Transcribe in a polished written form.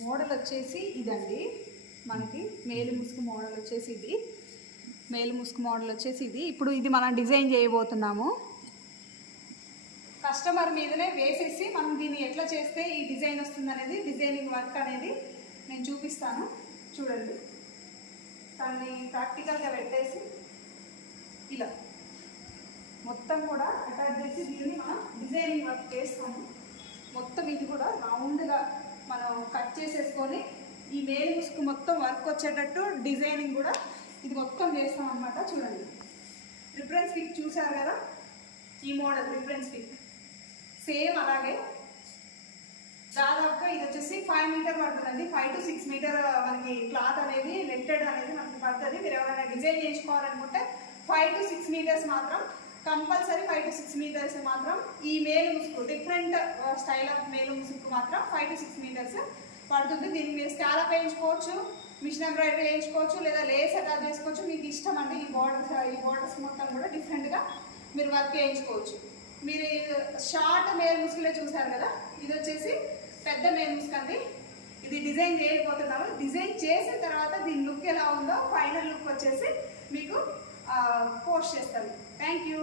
Model వచ్చేసి ఇదండి, మనకి మేలు ముసుగు మోడల్ వచ్చేసి ఇది, మేలు ముసుగు మోడల్ వచ్చేసి ఇది. ఇప్పుడు ఇది మనం డిజైన్ చేయబోతున్నాము. కస్టమర్ మీదనే వేసేసి మనం దీన్ని ఎట్లా చేస్తే ఈ డిజైన్ వస్తుంది అనేది, డిజైనింగ్ వర్క్ అనేది నేను చూపిస్తాను. చూడండి, దాన్ని ప్రాక్టికల్గా పెట్టేసి ఇలా మొత్తం కూడా అటాచ్ చేసి దీన్ని మనం డిజైనింగ్ వర్క్ చేస్తాము. మొత్తం ఇది కూడా రౌండ్గా మనం కట్ చేసేసుకొని ఈ మేలు ముసుగు మొత్తం వర్క్ వచ్చేటట్టు డిజైనింగ్ కూడా ఇది మొత్తం చేస్తాం అన్నమాట. చూడండి, రిఫరెన్స్ పిక్ చూసారు కదా, ఈ మోడల్ రిఫరెన్స్ పిక్ సేమ్ అలాగే దాదాపుగా ఇది వచ్చేసి 5 మీటర్ పడుతుందండి. 5 to 6 మీటర్ మనకి క్లాత్ అనేది నెట్టెడ్ అనేది మనకి పడుతుంది. మీరు ఎవరైనా డిజైన్ చేయించుకోవాలనుకుంటే 5 to 6 మీటర్స్ మాత్రం కంపల్సరీ, 5 to 6 మీటర్స్ మాత్రం ఈ మేలు ముసుగు, డిఫరెంట్ స్టైల్ ఆఫ్ మేలు ముసుగు మాత్రం 5 to 6 మీటర్స్ పడుతుంది. దీన్ని మీరు స్కాలప్ వేయించుకోవచ్చు, మిషన్ ఎంబ్రాయిడరీ వేయించుకోవచ్చు, లేదా లేస్ అటాచ్ చేసుకోవచ్చు, మీకు ఇష్టం అండి. ఈ బోర్డర్స్ మొత్తం కూడా డిఫరెంట్గా మీరు వర్క్ వేయించుకోవచ్చు. మీరు షార్ట్ మేలు ముసుగులే చూసారు కదా, ఇది వచ్చేసి పెద్ద మేలు ముసుగు అండి. ఇది డిజైన్ చేయకపోతున్నాము. డిజైన్ చేసిన తర్వాత దీని లుక్ ఎలా ఉందో ఫైనల్ లుక్ వచ్చేసి మీకు పోస్ట్ చేస్తాను. Thank you.